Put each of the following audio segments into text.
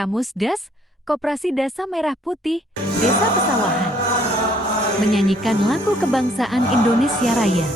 Ramusdas, Koperasi Desa Merah Putih, Desa Pesawahan, menyanyikan lagu kebangsaan Indonesia Raya.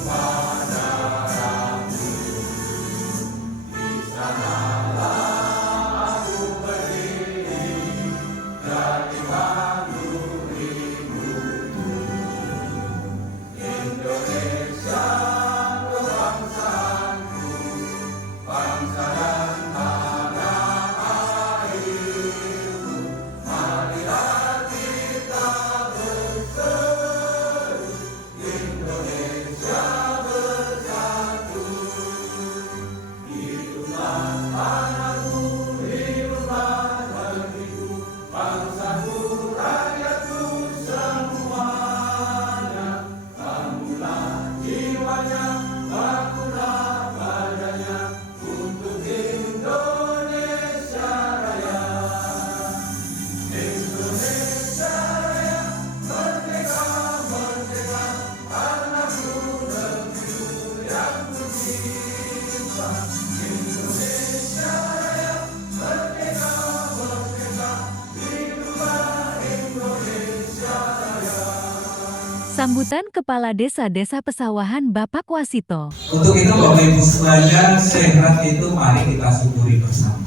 Sambutan Kepala Desa Pesawahan Bapak Wasito. Untuk itu Bapak Ibu semuanya, sehat itu mari kita syukuri bersama.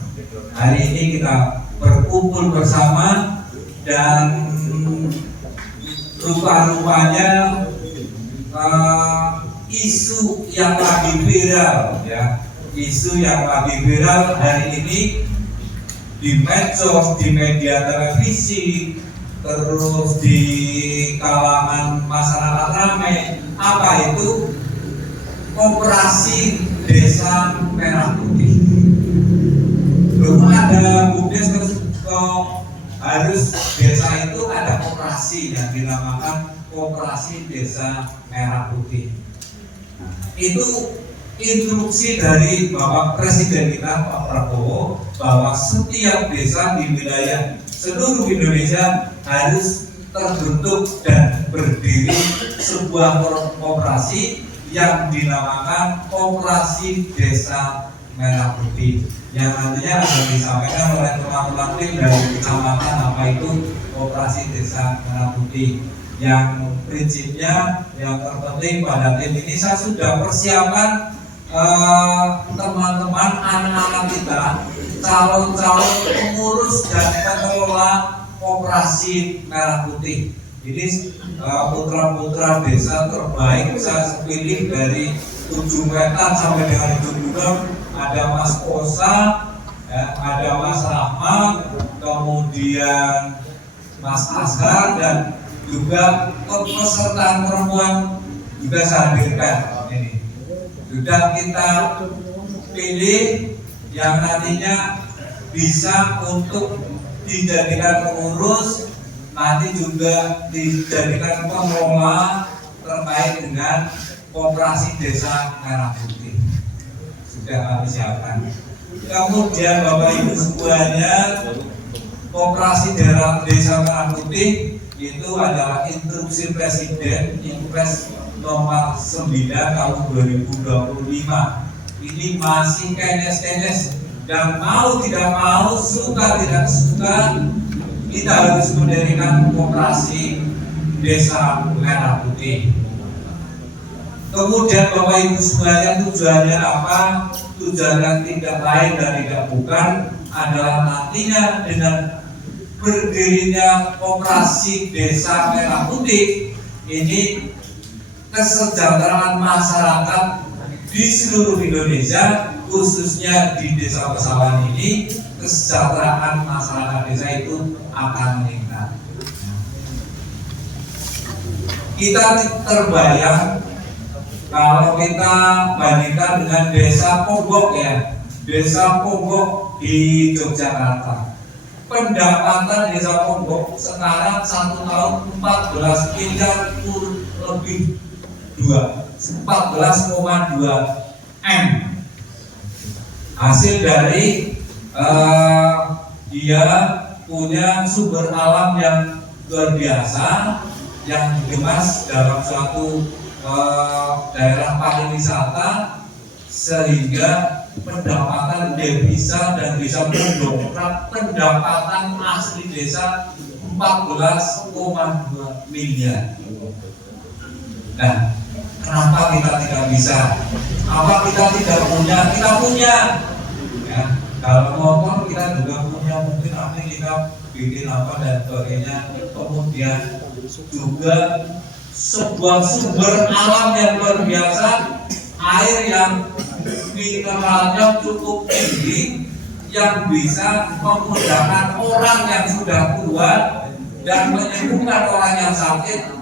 Hari ini kita berkumpul bersama dan rupa-rupanya isu yang lagi viral ya, isu yang lagi viral hari ini di medsos, di media televisi, terus di kalangan masyarakat ramai. Apa itu? Koperasi Desa Merah Putih. Belum ada BUMDes, harus desa itu ada koperasi yang dinamakan Koperasi Desa Merah Putih. Itu instruksi dari Bapak Presiden kita Pak Prabowo bahwa setiap desa di wilayah seluruh Indonesia harus terbentuk dan berdiri sebuah koperasi yang dinamakan Koperasi Desa Merah Putih, yang nantinya akan disampaikan oleh teman-teman tim dari kecamatan apa itu Koperasi Desa Merah Putih. Yang prinsipnya yang terpenting pada tim ini saya sudah persiapan teman-teman anak-anak kita, calon-calon pengurus dan pengelola Koperasi Merah Putih. Ini putra-putra desa terbaik saya pilih dari ujung wetan sampai dengan ujung gunung. Ada Mas Kosa, ya, ada Mas Rahmat, kemudian Mas Azhar, dan juga peserta perempuan juga saya hadirkan. Ini sudah kita pilih yang nantinya bisa untuk dijadikan pengurus, nanti juga dijadikan pengelola terkait dengan Koperasi Desa Merah Putih. Sudah kami siapkan. Kemudian Bapak Ibu semuanya, Koperasi Desa Merah Putih itu adalah instruksi Presiden Impres nomor 9 tahun 2025. Ini masih kenes-kenes, dan mau tidak mau, suka tidak suka, kita harus mendirikan Koperasi Desa Merah Putih. Kemudian Bapak Ibu semuanya, tujuannya apa? Tujuannya tidak lain dan tidak bukan adalah nantinya dengan berdirinya Koperasi Desa Merah Putih ini, kesejahteraan masyarakat di seluruh Indonesia, khususnya di Desa Pesawahan ini, kesejahteraan masyarakat desa itu akan meningkat. Kita terbayang kalau kita bandingkan dengan Desa Ponggok ya, Desa Ponggok di Yogyakarta. Pendapatan Desa Ponggok sekarang 1 tahun 14 miliar lebih 14,2 M. Hasil dari dia punya sumber alam yang luar biasa, yang dikemas dalam suatu daerah pariwisata, sehingga pendapatan devisa dan bisa mendongkrak pendapatan asli desa 14,2 miliar. Nah, kenapa kita tidak bisa? Apa kita tidak punya? Kita punya. Ya, kalau motor kita juga punya, mungkin nanti kita bikin apa dan sebagainya. Kemudian juga sebuah sumber alam yang luar biasa, air yang mineralnya cukup tinggi, yang bisa memudahkan orang yang sudah tua dan menyembuhkan orang yang sakit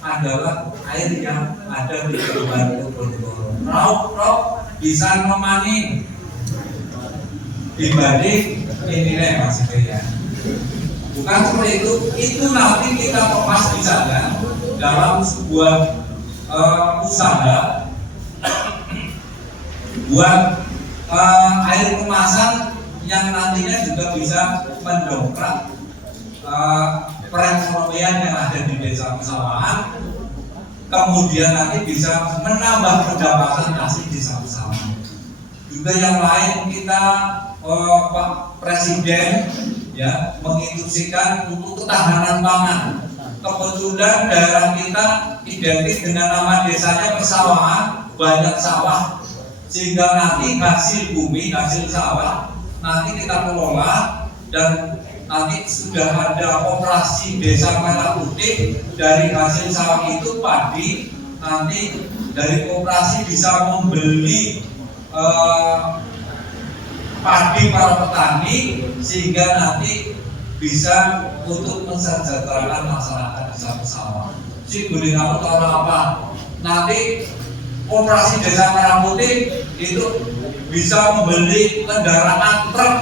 adalah air yang ada di Kabupaten Bojonegoro. Rauk-rauk bisa memani dibanding ini Mas ya. Bukan seperti itu nanti kita kemas di sana dalam sebuah usaha buat air kemasan yang nantinya juga bisa mendongkrak perekonomian yang ada di desa pesawahan, kemudian nanti bisa menambah pendapatan asli desa pesawahan. Juga yang lain kita Pak Presiden ya menginstruksikan untuk ketahanan pangan. Kebetulan daerah kita identik dengan nama desanya pesawahan, banyak sawah, sehingga nanti hasil bumi, hasil sawah nanti kita kelola dan nanti sudah ada operasi desa merah putih. Dari hasil sawah itu padi, nanti dari operasi bisa membeli padi para petani, sehingga nanti bisa untuk mensejahterakan masyarakat desa Pesawahan. Si boleh kamu tahu apa? Nanti operasi desa merah putih itu bisa membeli kendaraan truk,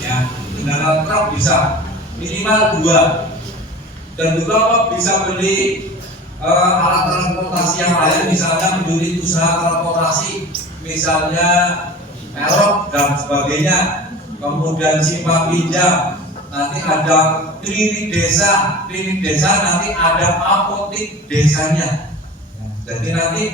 ya, kendaraan truk bisa minimal 2, dan juga bisa beli alat transportasi yang lain, misalnya menjadi usaha transportasi, misalnya pelok dan sebagainya. Kemudian simpan pinjam, nanti ada klinik desa nanti ada apotek desanya. Jadi nanti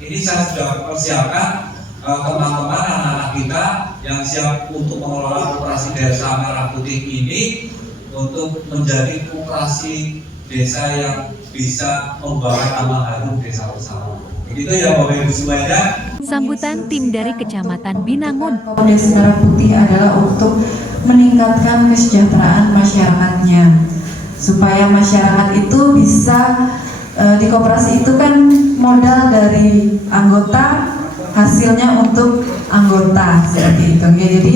ini saya sudah persiapkan teman-teman anak-anak kita yang siap untuk mengelola koperasi desa merah putih ini untuk menjadi koperasi desa yang bisa membawa nama harum desa Pesawahan. Begitu ya Bapak Ibu semuanya. Sambutan tim dari Kecamatan Binangun. Koperasi Merah Putih adalah untuk meningkatkan kesejahteraan masyarakatnya, supaya masyarakat itu bisa di koperasi itu kan modal dari anggota, hasilnya untuk anggota seperti itu. Ya, jadi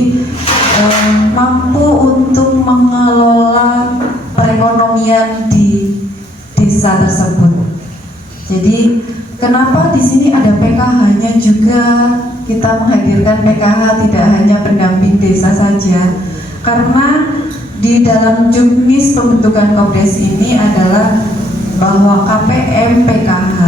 mampu untuk mengelola perekonomian di desa tersebut. Jadi kenapa di sini ada PKH-nya juga, kita menghadirkan PKH tidak hanya pendamping desa saja, karena di dalam juknis pembentukan Kopdes ini adalah bahwa KPM PKH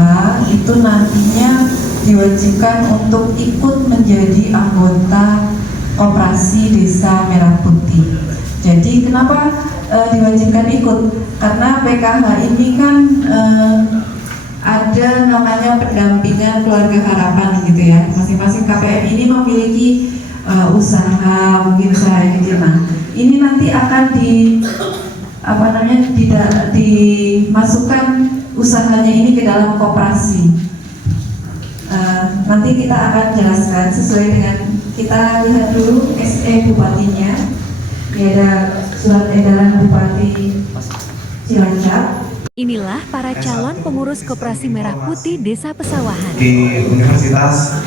itu nantinya diwajibkan untuk ikut menjadi anggota Koperasi Desa Merah Putih. Jadi kenapa diwajibkan ikut? Karena PKH ini kan ada namanya pendampingan keluarga harapan gitu ya. Masing-masing KPM ini memiliki usaha, mungkin usaha kecil. Nah, ini nanti akan dimasukkan usahanya ini ke dalam koperasi. Nanti kita akan jelaskan sesuai dengan, kita lihat dulu SE Bupatinya. Ini ada surat edaran Bupati Cilacap. Inilah para calon pengurus Koperasi Merah Putih Desa Pesawahan. Di Universitas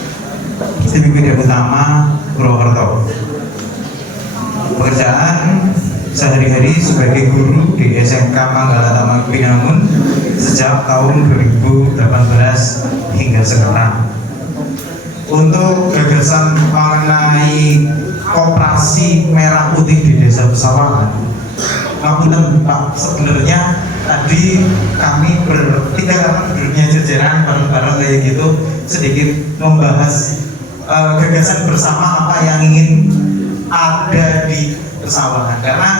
Istimik Widya Utama Purwokerto. Pekerjaan sehari-hari sebagai guru di SMK Manggalatama Binangun sejak tahun 2018 hingga sekarang. Untuk gagasan mengenai Koperasi Merah Putih di Desa Pesawahan, ngapunten Pak, sebenarnya tadi kami bertiga karena duduknya jajaran bareng-bareng kayak gitu, sedikit membahas gagasan bersama apa yang ingin ada di Pesawahan. Karena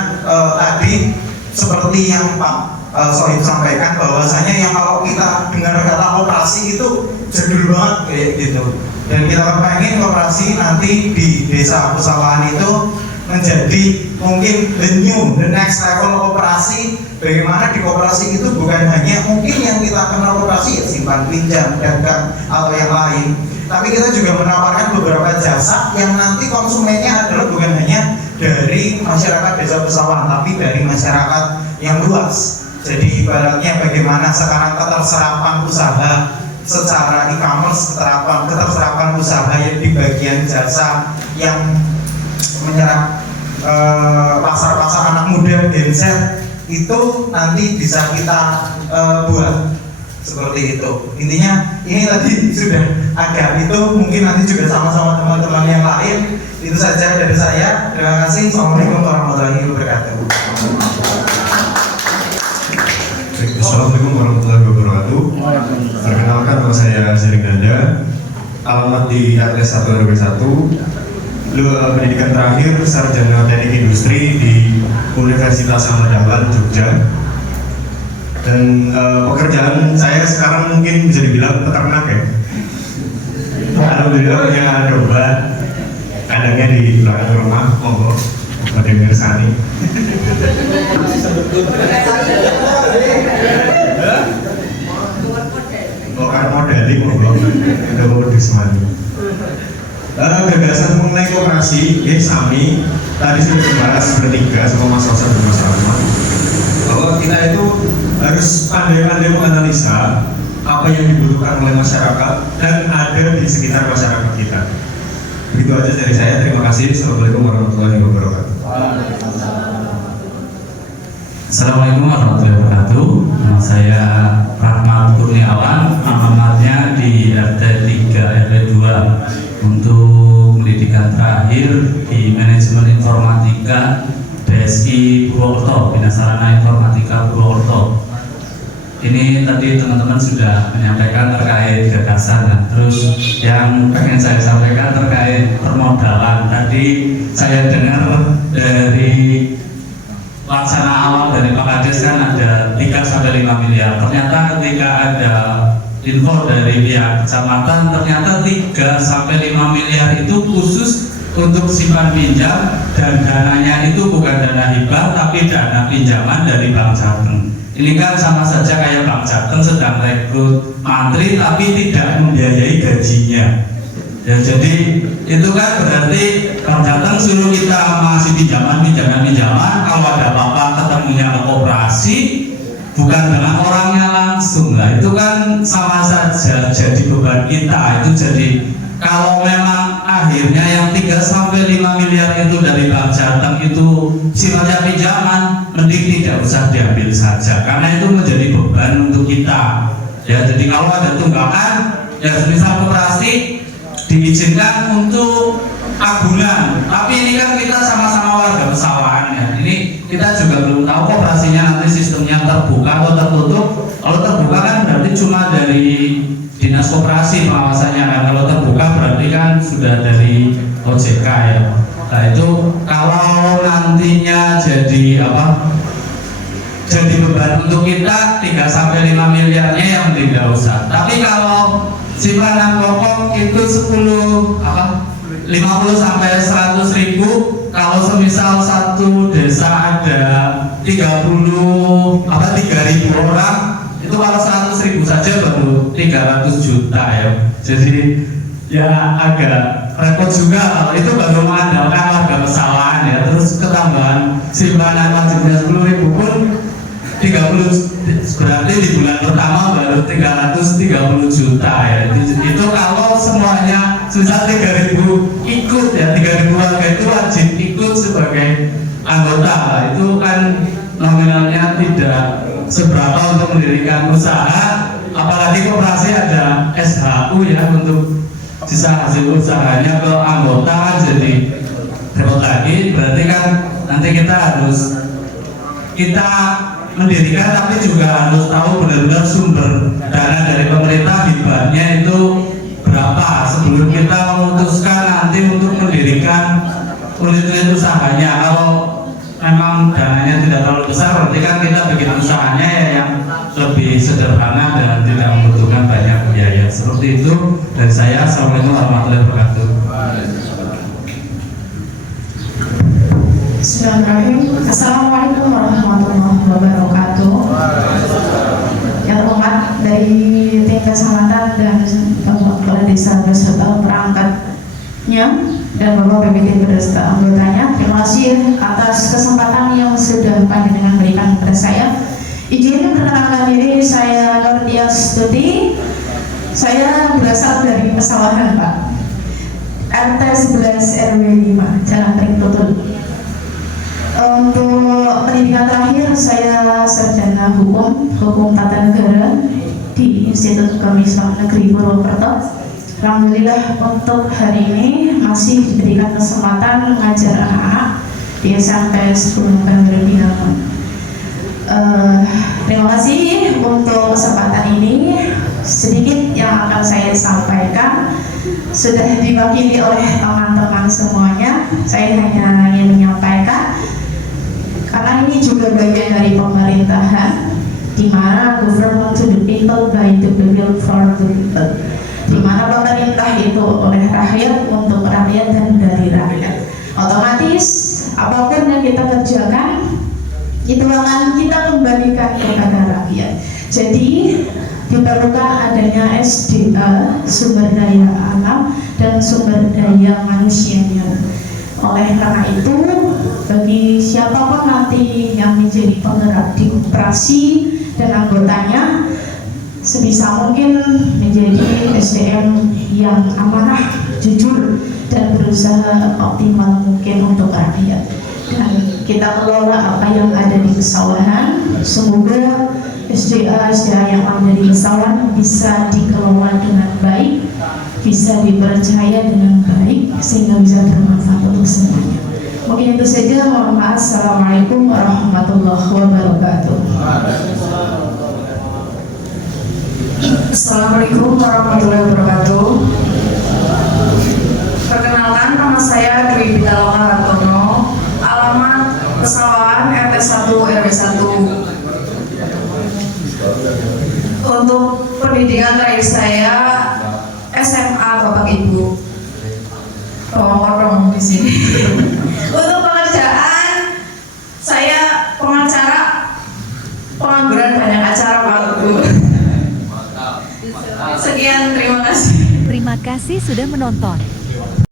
tadi seperti yang Pak Sohib sampaikan, bahwasanya yang kalau kita dengar kata koperasi itu jadul banget kayak gitu. Dan kita kepengen koperasi nanti di desa pesawahan itu menjadi mungkin the next level koperasi. Bagaimana di koperasi itu bukan hanya mungkin yang kita kenal koperasi ya simpan pinjam, dagang atau yang lain, tapi kita juga menawarkan beberapa jasa yang nanti konsumennya adalah bukan hanya dari masyarakat desa pesawahan, tapi dari masyarakat yang luas. Jadi ibaratnya bagaimana sekarang keterserapan usaha secara e-commerce, keterserapan usaha yang di bagian jasa yang menyerap pasar-pasar anak muda, genset, itu nanti bisa kita buat seperti itu. Intinya ini tadi sudah agak itu, mungkin nanti juga sama-sama teman-teman yang lain. Itu saja dari saya. Terima kasih. Assalamualaikum warahmatullahi wabarakatuh. Assalamualaikum warahmatullahi wabarakatuh. Perkenalkan, nama saya Ziring Nanda, alamat di RT 1 RW 1, pendidikan terakhir sarjana teknik industri di Universitas Ahmad Dahlan Jogja. Dan pekerjaan saya sekarang mungkin bisa dibilang peternak ya. Alhamdulillah punya domba, kandangnya di belakang rumah. Monggo pada mirsani. Bukan modeling, monggo. Ada modus mani. Gagasan mengenai koperasi, sami tadi sudah dibahas bertiga sama Mas Rosa dan Mas Rahmat, bahwa kita itu harus pandai-pandai menganalisa apa yang dibutuhkan oleh masyarakat dan ada di sekitar masyarakat kita. Begitu aja dari saya. Terima kasih. Assalamualaikum warahmatullahi wabarakatuh. Assalamualaikum warahmatullahi wabarakatuh. Nama saya Rahmat Kurniawan, alamatnya di RT 3 RW 2 untuk pendidikan terakhir di Manajemen Informatika BSI Purwokerto, Bina Sarana Informatika Purwokerto. Ini tadi teman-teman sudah menyampaikan terkait gagasan, dan terus yang pengen saya sampaikan terkait permodalan. Tadi saya dengar dari pelaksana awal dari Pak Kades kan ada 3-5 miliar. Ternyata ketika ada info dari pihak kecamatan, ternyata 3-5 miliar itu khusus untuk simpan pinjam, dan dananya itu bukan dana hibah tapi dana pinjaman dari Bank Jateng. Ini kan sama saja kayak Bank Jateng sedang rekrut mantri tapi tidak membiayai gajinya. Ya, jadi itu kan berarti Bank Jateng suruh kita masih pinjaman. Kalau ada apa-apa ketemunya ke koperasi, bukan dengan orangnya langsung. Lah itu kan sama saja jadi beban kita. Itu jadi kalau memang akhirnya yang 3-5 miliar itu dari Bank Jateng itu sifatnya pinjaman, mending tidak usah diambil saja, karena itu menjadi beban untuk kita. Ya, jadi kalau ada tunggakan, ya misal koperasi diizinkan untuk agunan, tapi ini kan kita sama-sama warga pesawahan ya. Ini kita juga belum tahu koperasinya nanti sistemnya terbuka atau tertutup. Kalau terbuka kan berarti cuma dari dinas koperasi pengawasannya kan. Kalau terbuka berarti kan sudah dari OJK ya. Nah itu kalau nantinya jadi apa? Jadi beban untuk kita 3-5 miliarnya yang tidak usah. Tapi kalau simpanan pokok itu 50-100 ribu. Kalau semisal satu desa ada 3.000 orang, itu kalau 100 ribu saja baru 300 juta ya. Jadi ya agak repot juga kalau itu baru mengandalkan warga pesawahan ya. Terus ketambahan simpanan wajibnya 10 ribu pun 30, berarti di bulan pertama baru 330 juta ya. Itu kalau semuanya susah 3.000 ikut ya, 3.000 warga itu wajib ikut sebagai anggota. Itu kan nominalnya tidak seberapa untuk mendirikan usaha, apalagi koperasi ada SHU ya untuk sisa hasil usahanya ke anggota, jadi repot lagi. Berarti kan nanti kita mendirikan tapi juga harus tahu benar-benar sumber dana dari pemerintah hibahnya itu berapa sebelum kita memutuskan nanti untuk mendirikan unit-unit usahanya. Kalau memang dananya tidak terlalu besar, berarti kan kita bikin usahanya ya yang lebih sederhana dan tidak membutuhkan banyak biaya. Seperti itu dari saya. Assalamualaikum warahmatullahi wabarakatuh. Bismillahirrahmanirrahim. Assalamualaikum warahmatullahi wabarakatuh. Yang terhormat dari tim kecamatan dan kepala desa beserta perangkatnya dan Bapak PBT beserta anggotanya, terima kasih atas kesempatan yang sudah panjenengan berikan kepada saya. Izin perkenalkan diri, saya Nurdia Stuti. Saya berasal dari Pesawahan, Pak. RT 11 RW 5, Jalan Ring Tutul. Untuk pendidikan terakhir, saya sarjana hukum tata negara di Institut Kemisan Negeri Purwokerto. Alhamdulillah untuk hari ini masih diberikan kesempatan mengajar anak-anak di SMP 10 November Binangun. Terima kasih untuk kesempatan ini. Sedikit yang akan saya sampaikan sudah diwakili oleh teman-teman semuanya. Saya hanya ingin menyampaikan karena ini juga bagian dari pemerintahan, di mana government to the people by the people for the people, di mana pemerintah itu oleh rakyat, untuk rakyat, dan dari rakyat. Otomatis apapun yang kita kerjakan itu akan kita kembalikan kepada rakyat. Jadi diperlukan adanya SDA, sumber daya alam dan sumber daya manusianya. Oleh karena itu, bagi siapapun nanti yang menjadi penggerak di koperasi dan anggotanya, sebisa mungkin menjadi SDM yang amanah, jujur, dan berusaha optimal mungkin untuk rakyat. Dan kita kelola apa yang ada di pesawahan. Semoga SDA yang ada di pesawahan bisa dikelola dengan baik, bisa dipercaya dengan baik, sehingga bisa bermanfaat untuk semuanya. Mungkin itu saja. Mohon maaf. Assalamualaikum warahmatullahi wabarakatuh. Assalamualaikum warahmatullahi wabarakatuh. Perkenalkan, nama saya Dwi Pitaloka Hartono, alamat Pesawahan RT 1 RW 1. Untuk pendidikan terakhir saya SMA Bapak Ibu. Tolong di sini. Untuk pekerjaan saya pengacara, pengangguran banyak acara Pak Bu. Sekian, terima kasih. Terima kasih sudah menonton.